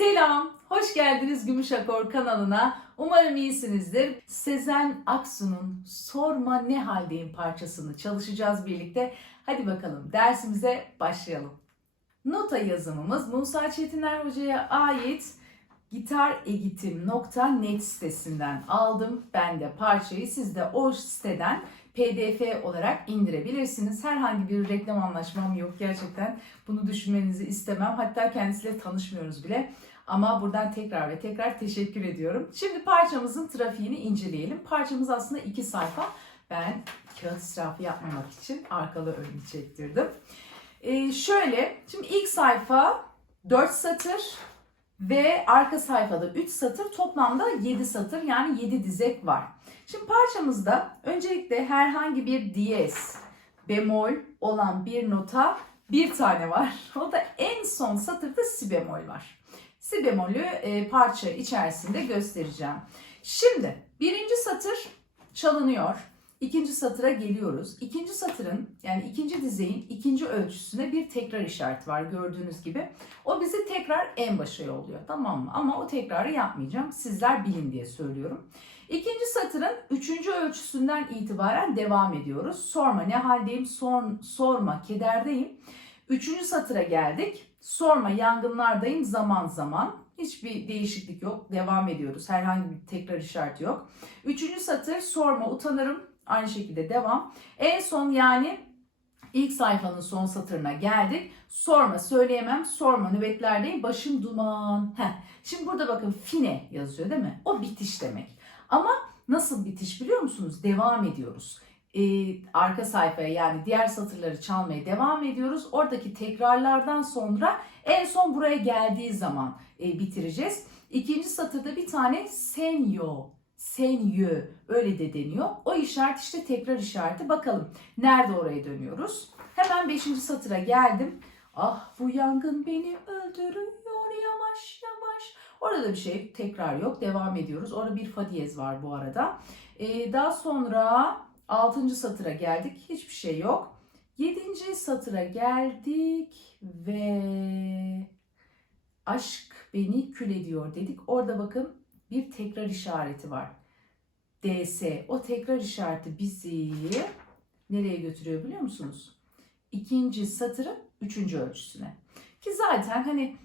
Selam, hoş geldiniz Gümüş Akor kanalına. Umarım iyisinizdir. Sezen Aksu'nun Sorma Ne Haldeyim parçasını çalışacağız birlikte. Hadi bakalım dersimize başlayalım. Nota yazımımız Musa Çetiner Hoca'ya ait gitaregitim.net sitesinden aldım. Ben de parçayı siz de o siteden pdf olarak indirebilirsiniz. Herhangi bir reklam anlaşmam yok gerçekten. Bunu düşünmenizi istemem. Hatta kendisiyle tanışmıyoruz bile. Ama buradan tekrar ve tekrar teşekkür ediyorum. Şimdi parçamızın trafiğini inceleyelim. Parçamız aslında iki sayfa. Ben kağıt israfı yapmamak için arkalı önlü çektirdim. Ee, şöyle, şimdi ilk sayfa 4 satır ve arka sayfada 3 satır toplamda 7 satır yani 7 dizek var. Şimdi parçamızda öncelikle herhangi bir diyez, bemol olan bir nota bir tane var. O da en son satırda si bemol var. Si bemolü e, parça içerisinde göstereceğim. Şimdi birinci satır çalınıyor. İkinci satıra geliyoruz. İkinci satırın yani ikinci dizeyin ikinci ölçüsüne bir tekrar işareti var gördüğünüz gibi. O bizi tekrar en başa yolluyor tamam mı? Ama o tekrarı yapmayacağım. Sizler bilin diye söylüyorum. İkinci satırın üçüncü ölçüsünden itibaren devam ediyoruz. Sorma ne haldeyim, sor, sorma kederdeyim. Üçüncü satıra geldik. Sorma yangınlardayım zaman zaman. Hiçbir değişiklik yok. Devam ediyoruz. Herhangi bir tekrar işareti yok. Üçüncü satır sorma utanırım. Aynı şekilde devam. En son yani ilk sayfanın son satırına geldik. Sorma söyleyemem. Sorma nöbetlerdeyim. Başım duman. Heh. Şimdi burada bakın fine yazıyor değil mi? O bitiş demek. Ama nasıl bitiş biliyor musunuz? Devam ediyoruz. Ee, arka sayfaya yani diğer satırları çalmaya devam ediyoruz. Oradaki tekrarlardan sonra en son buraya geldiği zaman e, bitireceğiz. İkinci satırda bir tane senyo, senyö öyle de deniyor. O işaret işte tekrar işareti. Bakalım nerede oraya dönüyoruz? Hemen beşinci satıra geldim. Ah bu yangın beni öldürüyor yavaş yavaş. Orada da bir şey tekrar yok. Devam ediyoruz. Orada bir fa diyez var bu arada. Ee, daha sonra 6. satıra geldik. Hiçbir şey yok. 7. satıra geldik ve aşk beni kül ediyor dedik. Orada bakın bir tekrar işareti var. DS. O tekrar işareti bizi nereye götürüyor biliyor musunuz? İkinci satırın üçüncü ölçüsüne. Ki zaten hani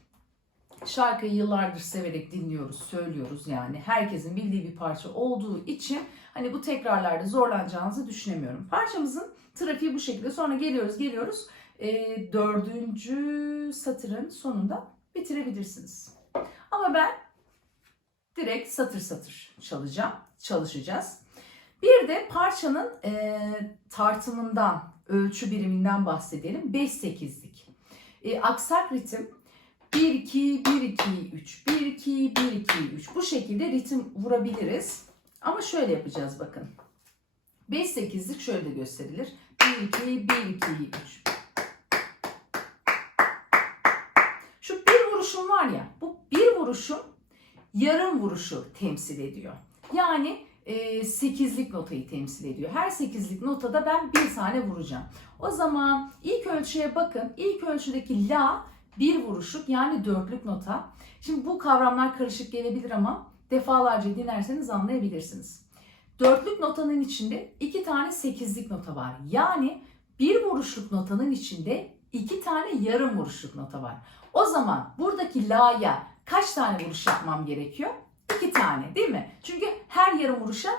şarkıyı yıllardır severek dinliyoruz, söylüyoruz yani. Herkesin bildiği bir parça olduğu için hani bu tekrarlarda zorlanacağınızı düşünemiyorum. Parçamızın trafiği bu şekilde. Sonra geliyoruz, geliyoruz. E, dördüncü satırın sonunda bitirebilirsiniz. Ama ben direkt satır satır çalacağım, çalışacağız. Bir de parçanın e, tartımından, ölçü biriminden bahsedelim. 5-8'lik. E, aksak ritim 1 2 1 2 3 1 2 1 2 3 bu şekilde ritim vurabiliriz. Ama şöyle yapacağız bakın. 5 8'lik şöyle gösterilir. 1 2 1 2 3. Şu bir vuruşum var ya bu bir vuruşum yarım vuruşu temsil ediyor. Yani e, 8'lik notayı temsil ediyor. Her 8'lik notada ben bir tane vuracağım. O zaman ilk ölçüye bakın. İlk ölçüdeki la bir vuruşluk yani dörtlük nota. Şimdi bu kavramlar karışık gelebilir ama defalarca dinlerseniz anlayabilirsiniz. Dörtlük notanın içinde iki tane sekizlik nota var. Yani bir vuruşluk notanın içinde iki tane yarım vuruşluk nota var. O zaman buradaki la'ya kaç tane vuruş yapmam gerekiyor? İki tane değil mi? Çünkü her yarım vuruşa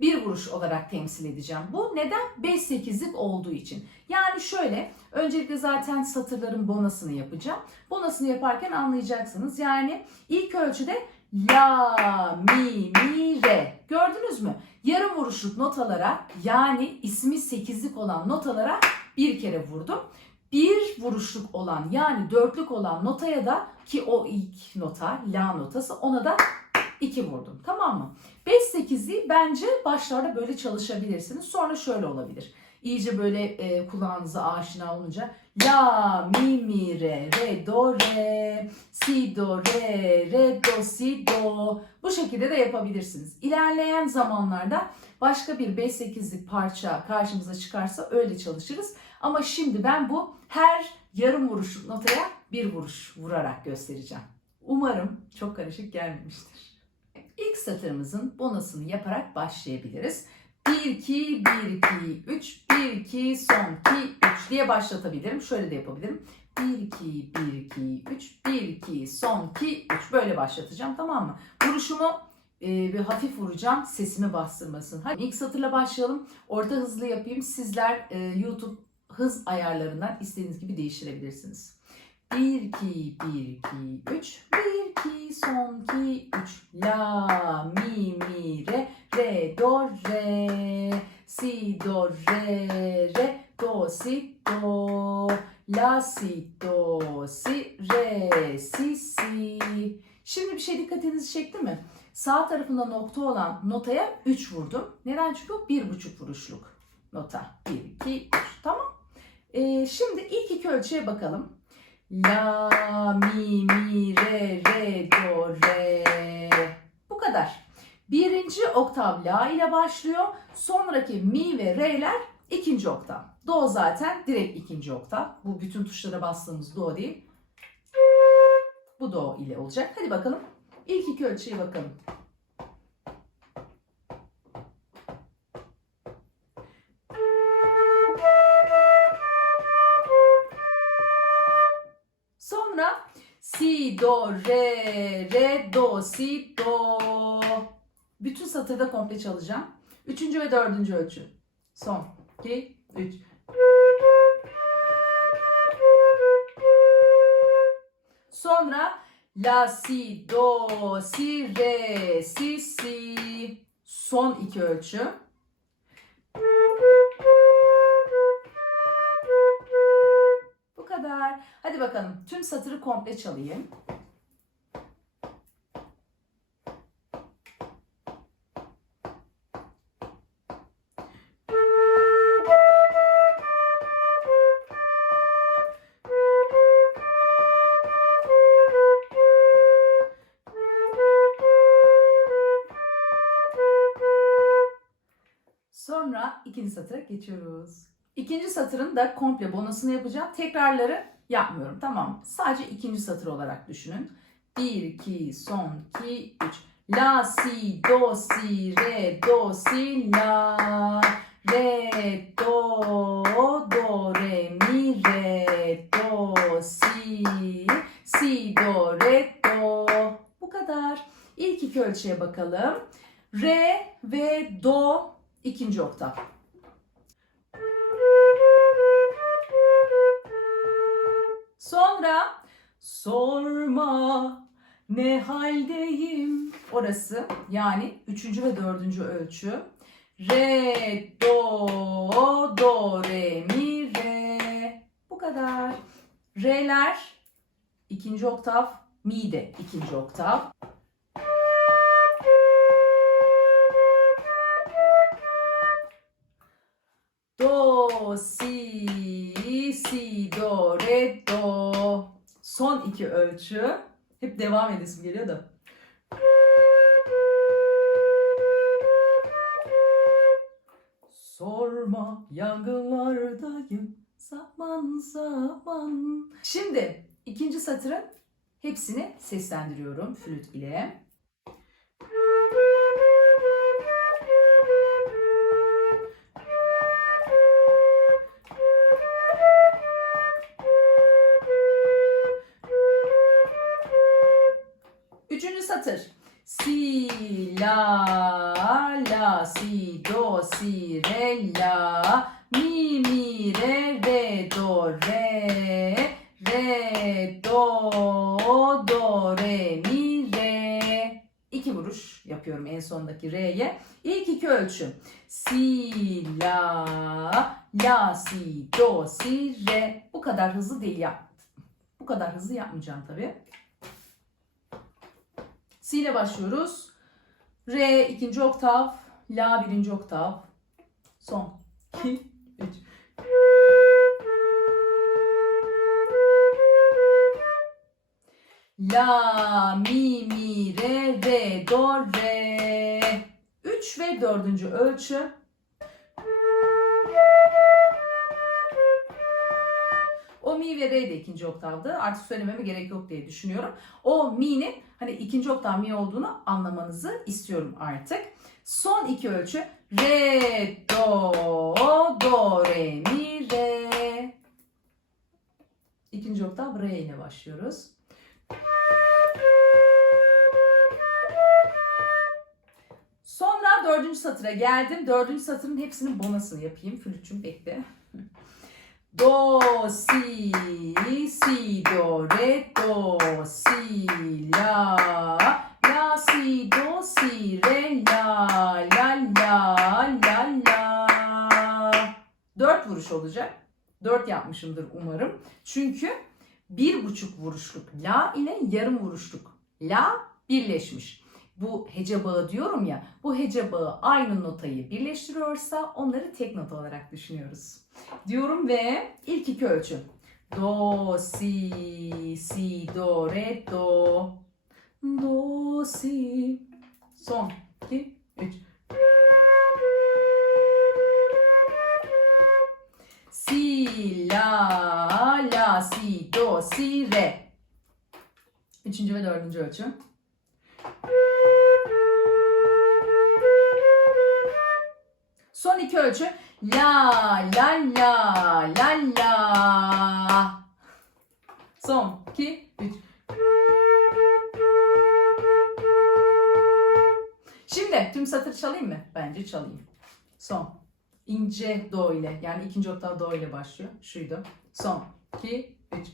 bir vuruş olarak temsil edeceğim. Bu neden? 5-8'lik olduğu için. Yani şöyle, öncelikle zaten satırların bonasını yapacağım. Bonasını yaparken anlayacaksınız. Yani ilk ölçüde la, mi, mi, re. Gördünüz mü? Yarım vuruşluk notalara yani ismi 8'lik olan notalara bir kere vurdum. Bir vuruşluk olan yani dörtlük olan notaya da ki o ilk nota la notası ona da 2 vurdum. Tamam mı? 5-8'i bence başlarda böyle çalışabilirsiniz. Sonra şöyle olabilir. İyice böyle e, kulağınıza aşina olunca la, mi, mi, re, re, do, re, si, do, re, re, do, si, do. Bu şekilde de yapabilirsiniz. İlerleyen zamanlarda başka bir 5-8'lik parça karşımıza çıkarsa öyle çalışırız. Ama şimdi ben bu her yarım vuruşluk notaya bir vuruş vurarak göstereceğim. Umarım çok karışık gelmemiştir. İlk satırımızın bonusunu yaparak başlayabiliriz. 1, 2, 1, 2, 3, 1, 2, son 2, 3 diye başlatabilirim. Şöyle de yapabilirim. 1, 2, 1, 2, 3, 1, 2, son 2, 3 böyle başlatacağım tamam mı? Vuruşumu e, bir hafif vuracağım sesimi bastırmasın. Hadi ilk satırla başlayalım. Orta hızlı yapayım. Sizler e, YouTube hız ayarlarından istediğiniz gibi değiştirebilirsiniz. 1, 2, 1, 2, 3, 1, 2, son 2, 3. La, mi, mi, re, re, do, re, si, do, re, re, do, si, do, la, si, do, si, re, si, si. Şimdi bir şey dikkatinizi çekti mi? Sağ tarafında nokta olan notaya 3 vurdum. Neden? Çünkü o 1,5 vuruşluk nota. 1, 2, 3. Tamam. Ee, şimdi ilk iki ölçüye bakalım. La, mi, mi, re, re, do, re. Bu kadar. Birinci oktav la ile başlıyor. Sonraki mi ve re'ler ikinci oktav. Do zaten direkt ikinci oktav. Bu bütün tuşlara bastığımız do değil. Bu do ile olacak. Hadi bakalım. İlk iki ölçüye bakalım. Do, re, re, do, si, do. Bütün satırda komple çalacağım. Üçüncü ve dördüncü ölçü. Son. 2, 3. Sonra la, si, do, si, re, si, si. Son iki ölçü. Bu kadar. Hadi bakalım tüm satırı komple çalayım. Geçiyoruz. İkinci satırın da komple bonusunu yapacağım. Tekrarları yapmıyorum tamam? Sadece ikinci satır olarak düşünün. 1, 2, son 2, 3. La, si, do, si, re, do, si, la. Re, do, do, re, mi, re, do, si, si, do, re, do. Bu kadar. İlk iki ölçüye bakalım. Re ve do ikinci oktav. Sonra sorma ne haldeyim. Orası yani üçüncü ve dördüncü ölçü. Re, do, do, re, mi, re. Bu kadar. Re'ler ikinci oktav, mi de ikinci oktav. Do, si, si, do, re, do. Son iki ölçü. Hep devam edesim geliyor da. Sorma yangınlardayım zaman zaman. Şimdi ikinci satırın hepsini seslendiriyorum flüt ile. Ölçü. Si, la, la, si, do, si, re. Bu kadar hızlı değil yap. Bu kadar hızlı yapmayacağım tabii. Si ile başlıyoruz. Re ikinci oktav, La birinci oktav. Son. 2, 3. La, mi, mi, re, re, do, re. 3 ve dördüncü ölçü. O mi ve re de ikinci oktavdı. Artık söylememe gerek yok diye düşünüyorum. O mi'nin hani ikinci oktav mi olduğunu anlamanızı istiyorum artık. Son iki ölçü re, do, do, re, mi, re. İkinci oktav re ile başlıyoruz. Dördüncü satıra geldim. Dördüncü satırın hepsinin bonasını yapayım. Flütçüm bekle. Do, si, si, do, re, do, si, la, la, si, do, si, re, la, la, la, la, la. Dört vuruş olacak. Dört yapmışımdır umarım. Çünkü bir buçuk vuruşluk la ile yarım vuruşluk la birleşmiş. Bu hece bağı diyorum ya, bu hece bağı aynı notayı birleştiriyorsa onları tek nota olarak düşünüyoruz. Diyorum ve ilk iki ölçü. Do, si, si, do, re, do. Do, si. Son, iki, üç. Si, la, la, si, do, si, re. Üçüncü ve dördüncü ölçü. Ölçü. La, la, la, la, la. Son, iki, üç. Şimdi tüm satır çalayım mı? Bence çalayım. Son. İnce do ile yani ikinci oktav do ile başlıyor. Şuydu. Son, iki, üç.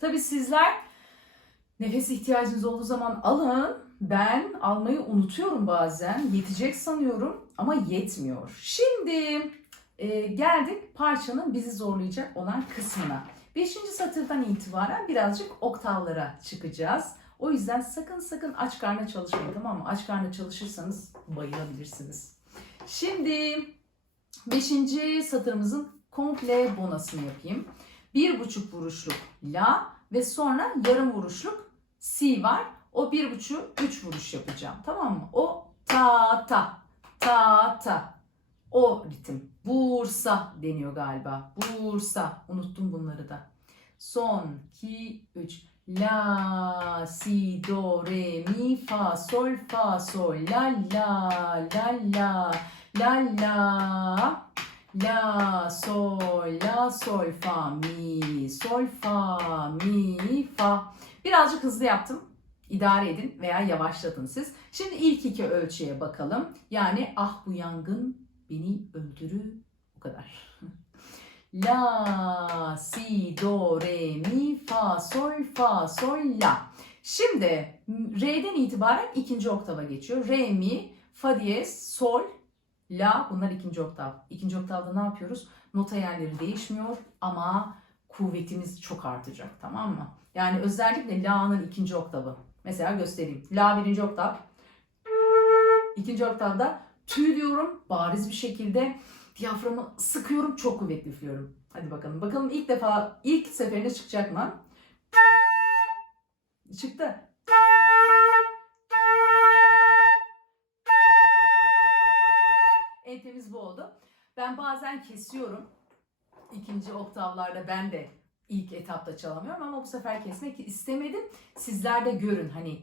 Tabii sizler nefes ihtiyacınız olduğu zaman alın. Ben almayı unutuyorum bazen. Yetecek sanıyorum ama yetmiyor. Şimdi e, geldik parçanın bizi zorlayacak olan kısmına. Beşinci satırdan itibaren birazcık oktavlara çıkacağız. O yüzden sakın sakın aç karnına çalışmayın tamam mı? Aç karnına çalışırsanız bayılabilirsiniz. Şimdi beşinci satırımızın komple bonasını yapayım. Bir buçuk vuruşluk la ve sonra yarım vuruşluk si var. O bir buçuk üç vuruş yapacağım. Tamam mı? O ta ta ta ta o ritim. Bursa deniyor galiba. Bursa. Unuttum bunları da. Son 2 3 La, si, do, re, mi, fa, sol, fa, sol, la, la, la, la, la, la, La, sol, la, sol, fa, mi, sol, fa, mi, fa. Birazcık hızlı yaptım. İdare edin veya yavaşlatın siz. Şimdi ilk iki ölçüye bakalım. Yani ah bu yangın beni öldürü o kadar. La, si, do, re, mi, fa, sol, fa, sol, la. Şimdi re'den itibaren ikinci oktava geçiyor. Re, mi, fa diyez, sol, La bunlar ikinci oktav. İkinci oktavda ne yapıyoruz? Nota yerleri değişmiyor ama kuvvetimiz çok artacak tamam mı? Yani özellikle La'nın ikinci oktavı. Mesela göstereyim. La birinci oktav. İkinci oktavda tüy diyorum bariz bir şekilde. Diyaframı sıkıyorum çok kuvvetli üflüyorum. Hadi bakalım. Bakalım ilk defa ilk seferinde çıkacak mı? Çıktı. Ben bazen kesiyorum. İkinci oktavlarda ben de ilk etapta çalamıyorum ama bu sefer kesmek istemedim. Sizler de görün hani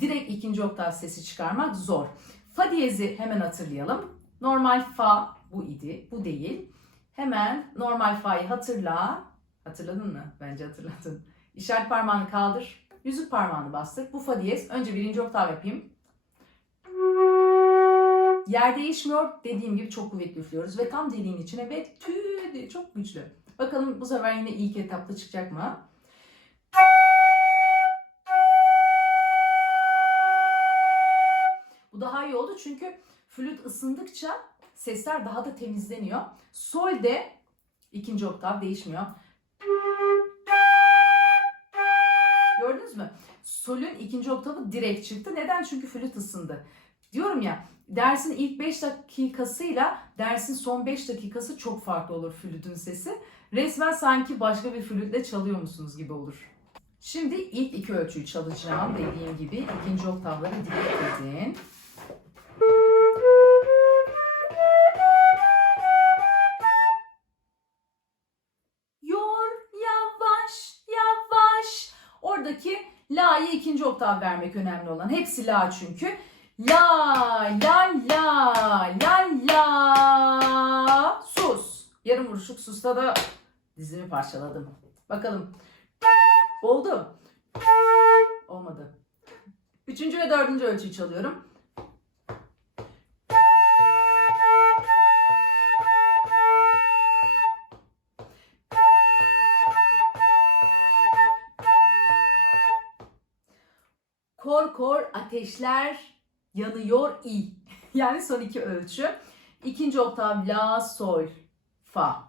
direkt ikinci oktav sesi çıkarmak zor. Fa diyezi hemen hatırlayalım. Normal fa bu idi. Bu değil. Hemen normal fa'yı hatırla. Hatırladın mı? Bence hatırladın. İşaret parmağını kaldır. Yüzük parmağını bastır. Bu fa diyez. Önce birinci oktav yapayım. Yer değişmiyor. Dediğim gibi çok kuvvetli üflüyoruz ve tam deliğin içine ve tüy çok güçlü. Bakalım bu sefer yine ilk etapta çıkacak mı? Bu daha iyi oldu çünkü flüt ısındıkça sesler daha da temizleniyor. Sol de ikinci oktav değişmiyor. Gördünüz mü? Solün ikinci oktavı direkt çıktı. Neden? Çünkü flüt ısındı. diyorum ya dersin ilk 5 dakikasıyla dersin son 5 dakikası çok farklı olur flütün sesi. Resmen sanki başka bir flütle çalıyor musunuz gibi olur. Şimdi ilk iki ölçüyü çalacağım dediğim gibi ikinci oktavlara dikkat edin. Yor yavaş yavaş. Oradaki la'yı ikinci oktav vermek önemli olan. Hepsi la çünkü. La la la la la sus. Yarım vuruşluk susta da dizimi parçaladım. Bakalım. Oldu. Olmadı. Üçüncü ve dördüncü ölçüyü çalıyorum. Kor kor ateşler yanıyor i. Yani son iki ölçü. İkinci oktav la sol fa.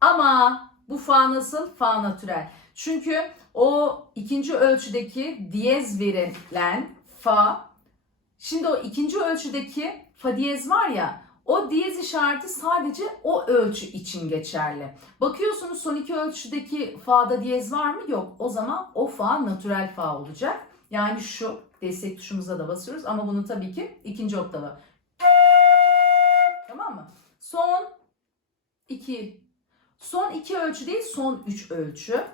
Ama bu fa nasıl? Fa natürel. Çünkü o ikinci ölçüdeki diyez verilen fa şimdi o ikinci ölçüdeki fa diyez var ya o diyez işareti sadece o ölçü için geçerli. Bakıyorsunuz son iki ölçüdeki fa'da diyez var mı? Yok. O zaman o fa natürel fa olacak. Yani şu destek tuşumuza da basıyoruz ama bunun tabii ki ikinci oktavı. Tamam mı? Son iki. Son iki ölçü değil, son üç ölçü.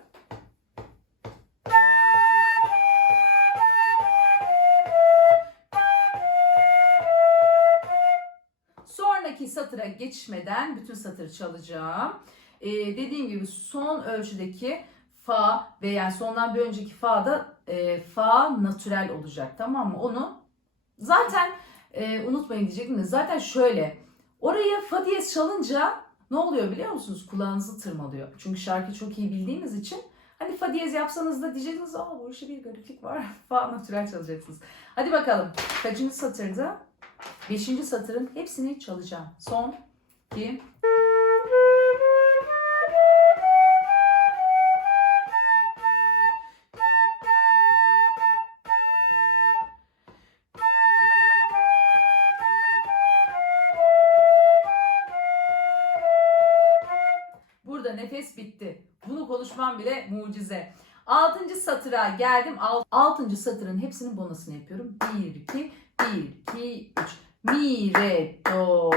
Sonraki satıra geçmeden bütün satır çalacağım. Ee, dediğim gibi son ölçüdeki fa ve yani sondan bir önceki fa da e, fa natürel olacak tamam mı? Onu zaten e, unutmayın diyecektim de zaten şöyle oraya fa diyez çalınca ne oluyor biliyor musunuz? Kulağınızı tırmalıyor. Çünkü şarkı çok iyi bildiğiniz için hani fa diyez yapsanız da diyeceksiniz aa bu işe bir gariplik var. fa natürel çalacaksınız. Hadi bakalım. Kaçıncı satırda? Beşinci satırın hepsini çalacağım. Son, iki, Bile mucize. Altıncı satıra geldim. Al- Altıncı satırın hepsinin bonusunu yapıyorum. Bir, iki, bir, iki, üç. Mi, re, do,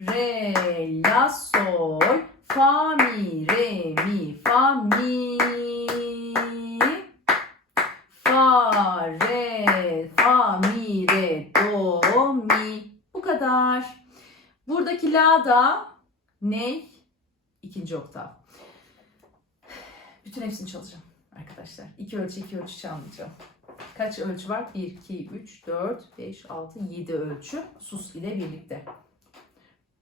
re, la, sol, fa, mi, re, mi, fa, mi, fa, re, fa, mi, re, do, mi. Bu kadar. Buradaki la da ne? İkinci oktav. Bütün hepsini çalacağım arkadaşlar. İki ölçü iki ölçü çalmayacağım. Kaç ölçü var? 1, 2, 3, 4, 5, 6, 7 ölçü. Sus ile birlikte.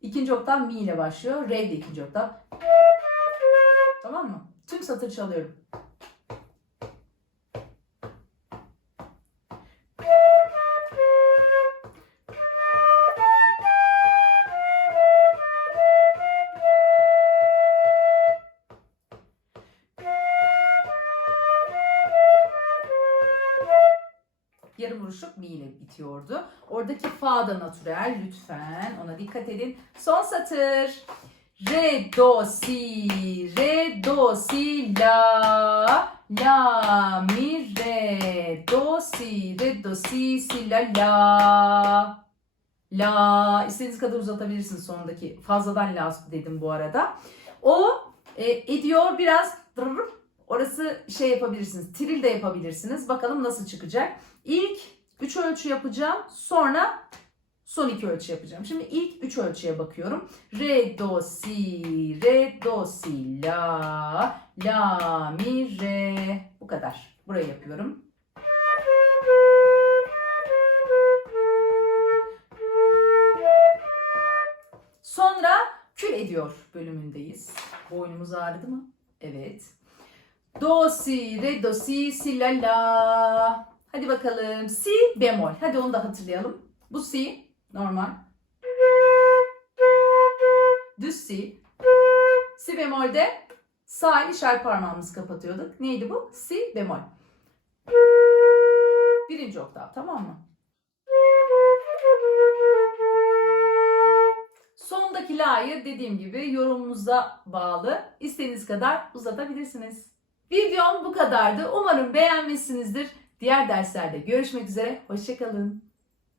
İkinci oktav mi ile başlıyor. Re de ikinci oktav. Tamam mı? Tüm satır çalıyorum. Bitiyordu. Oradaki fa da natürel lütfen ona dikkat edin. Son satır. Re, do, si, re, do, si, la, la, mi, re, do, si, re, do, si, si, la, la. La, istediğiniz kadar uzatabilirsiniz sonundaki. Fazladan la dedim bu arada. O e, ediyor biraz orası şey yapabilirsiniz. Tril de yapabilirsiniz. Bakalım nasıl çıkacak. İlk 3 ölçü yapacağım. Sonra son 2 ölçü yapacağım. Şimdi ilk 3 ölçüye bakıyorum. Re, do, si, re, do, si, la, la, mi, re. Bu kadar. Burayı yapıyorum. Sonra kül ediyor bölümündeyiz. Boynumuz ağrıdı mı? Evet. Do, si, re, do, si, si, la, la. Hadi bakalım. Si bemol. Hadi onu da hatırlayalım. Bu si normal. Düz si. Si bemolde sağ el işaret parmağımızı kapatıyorduk. Neydi bu? Si bemol. Birinci oktav tamam mı? Sondaki la'yı dediğim gibi yorumunuza bağlı. İstediğiniz kadar uzatabilirsiniz. Videom bu kadardı. Umarım beğenmişsinizdir. Diğer derslerde görüşmek üzere. Hoşçakalın.